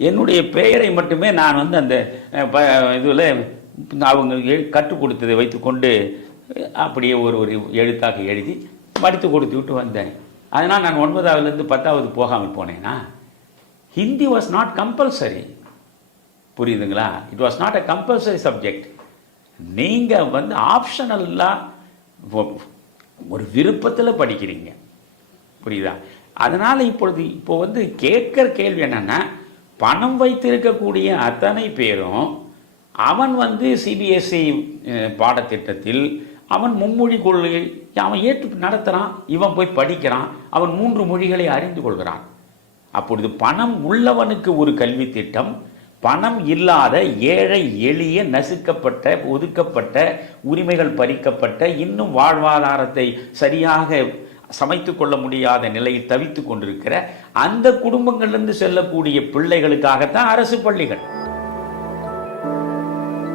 என்னுடைய பெயரை மட்டுமே நான் வந்து அந்த இதில் அவங்க கற்றுக் கொடுத்ததை வைத்துக்கொண்டு அப்படியே ஒரு ஒரு எழுத்தாக எழுதி படித்து கொடுத்து விட்டு வந்தேன். அதனால் நான் 9ஆவதுலேருந்து 10ஆவது போகாமல் போனேன்னா, ஹிந்தி வாஸ் நாட் கம்பல்சரி. புரியுதுங்களா? It was not a compulsory subject. நீங்கள் வந்து ஆப்ஷனலாக ஒரு விருப்பத்தில் படிக்கிறீங்க. புரியுதா? அதனால் இப்போ வந்து கேட்குற கேள்வி என்னென்னா, பணம் வைத்திருக்கக்கூடிய அத்தனை பேரும் அவன் வந்து சிபிஎஸ்இ பாடத்திட்டத்தில் அவன் மும்மொழி கொள்கையை அவன் ஏற்று நடத்துகிறான், இவன் போய் படிக்கிறான், அவன் 3 மொழிகளை அறிந்து கொள்கிறான். அப்பொழுது பணம் உள்ளவனுக்கு ஒரு கல்வி திட்டம், பணம் இல்லாத ஏழை எளிய நசுக்கப்பட்ட ஒதுக்கப்பட்ட உரிமைகள் பறிக்கப்பட்ட இன்னும் வாழ்வாதாரத்தை சரியாக சமைத்து கொள்ள முடியாத நிலையில் தவித்து கொண்டிருக்கிற அந்த குடும்பங்களிலிருந்து செல்லக்கூடிய பிள்ளைகளுக்காகத்தான் அரசு பள்ளிகள்.